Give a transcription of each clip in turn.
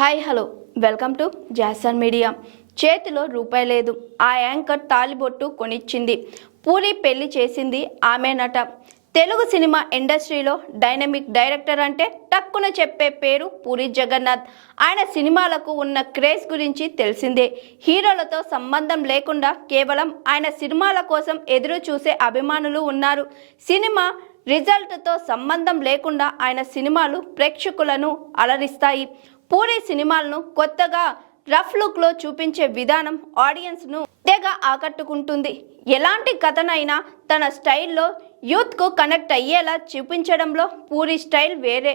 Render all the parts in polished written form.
Hi hello welcome to Jason media. చేతిలో రూపాయి లేదు, ఆ యాంకర్ తాలిబొట్టు కొనిచ్చింది. పూరి పెళ్లి చేసింది ఆమెనట. తెలుగు సినిమా ఇండస్ట్రీలో డైనమిక్ డైరెక్టర్ అంటే టక్కున చెప్పే పేరు పూరి జగన్నాథ్. ఆయన సినిమాలకు ఉన్న క్రేజ్ గురించి తెలిసిందే. హీరోలతో సంబంధం లేకుండా కేవలం ఆయన సినిమాల కోసం ఎదురు చూసే అభిమానులు ఉన్నారు. సినిమా రిజల్ట్తో సంబంధం లేకుండా ఆయన సినిమాలు ప్రేక్షకులను అలరిస్తాయి. పూరి సినిమాలను కొత్తగా రఫ్ లుక్లో చూపించే విధానం ఆడియన్స్ను తెగ ఆకట్టుకుంటుంది. ఎలాంటి కథనైనా తన స్టైల్లో యూత్కు కనెక్ట్ అయ్యేలా చూపించడంలో పూరి స్టైల్ వేరే.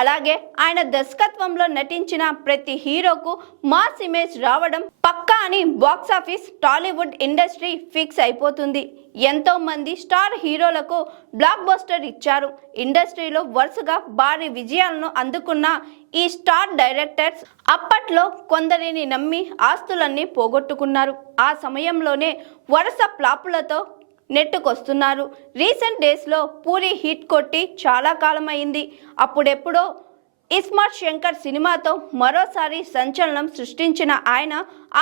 అలాగే ఆయన దర్శకత్వంలో నటించిన ప్రతి హీరోకు మాస్ ఇమేజ్ రావడం పక్కా అని బాక్సాఫీస్ టాలీవుడ్ ఇండస్ట్రీ ఫిక్స్ అయిపోతుంది. ఎంతో మంది స్టార్ హీరోలకు బ్లాక్ బస్టర్ ఇచ్చారు. ఇండస్ట్రీలో వరుసగా భారీ విజయాలను అందుకున్న ఈ స్టార్ డైరెక్టర్స్ అప్పట్లో కొందరిని నమ్మి ఆస్తులన్నీ పోగొట్టుకున్నారు. ఆ సమయంలోనే వరుస ఫ్లాపులతో నెట్టుకొస్తున్నారు. రీసెంట్ డేస్లో పూరి హిట్ కొట్టి చాలా కాలం అయింది. అప్పుడెప్పుడో ఇస్మార్ట్ శంకర్ సినిమాతో మరోసారి సంచలనం సృష్టించిన ఆయన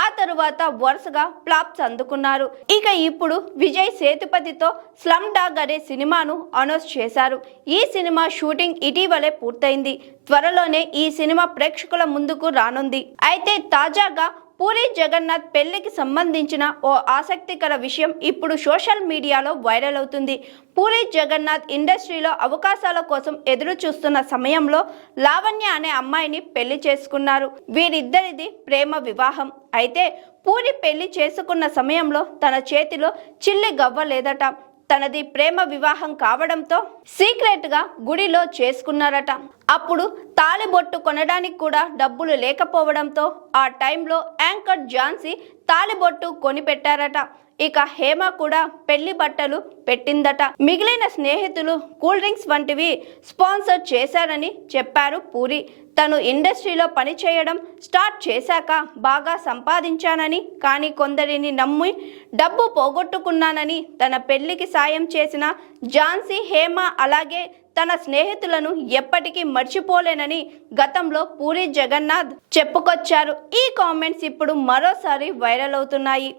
ఆ తరువాత వరుసగా ఫ్లాప్స్ అందుకున్నారు. ఇక ఇప్పుడు విజయ్ సేతుపతితో స్లమ్ డాగ్ అనే సినిమాను అనౌన్స్ చేశారు. ఈ సినిమా షూటింగ్ ఇటీవలే పూర్తయింది. త్వరలోనే ఈ సినిమా ప్రేక్షకుల ముందుకు రానుంది. అయితే తాజాగా పూరి జగన్నాథ్ పెళ్లికి సంబంధించిన ఓ ఆసక్తికర విషయం ఇప్పుడు సోషల్ మీడియాలో వైరల్ అవుతుంది. పూరి జగన్నాథ్ ఇండస్ట్రీలో అవకాశాల కోసం ఎదురు చూస్తున్న సమయంలో లావణ్య అనే అమ్మాయిని పెళ్లి చేసుకున్నారు. వీరిద్దరిది ప్రేమ వివాహం. అయితే పూరి పెళ్లి చేసుకున్న సమయంలో తన చేతిలో చిల్లి గవ్వ లేదట. తనది ప్రేమ వివాహం కావడంతో సీక్రెట్ గా గుడిలో చేసుకున్నారట. అప్పుడు తాలిబొట్టు కొనడానికి కూడా డబ్బులు లేకపోవడంతో ఆ టైంలో యాంకర్ ఝాన్సీ తాలిబొట్టు కొనిపెట్టారట. ఇక హేమ కూడా పెళ్లి బట్టలు పెట్టిందట. మిగిలిన స్నేహితులు కూల్ డ్రింక్స్ వంటివి స్పాన్సర్ చేశారని చెప్పారు పూరి. తను ఇండస్ట్రీలో పనిచేయడం స్టార్ట్ చేశాక బాగా సంపాదించానని, కానీ కొందరిని నమ్మి డబ్బు పోగొట్టుకున్నానని, తన పెళ్లికి సాయం చేసిన ఝాన్సీ, హేమ అలాగే తన స్నేహితులను ఎప్పటికీ మర్చిపోలేనని గతంలో పూరి జగన్నాథ్ చెప్పుకొచ్చారు. ఈ కామెంట్స్ ఇప్పుడు మరోసారి వైరల్ అవుతున్నాయి.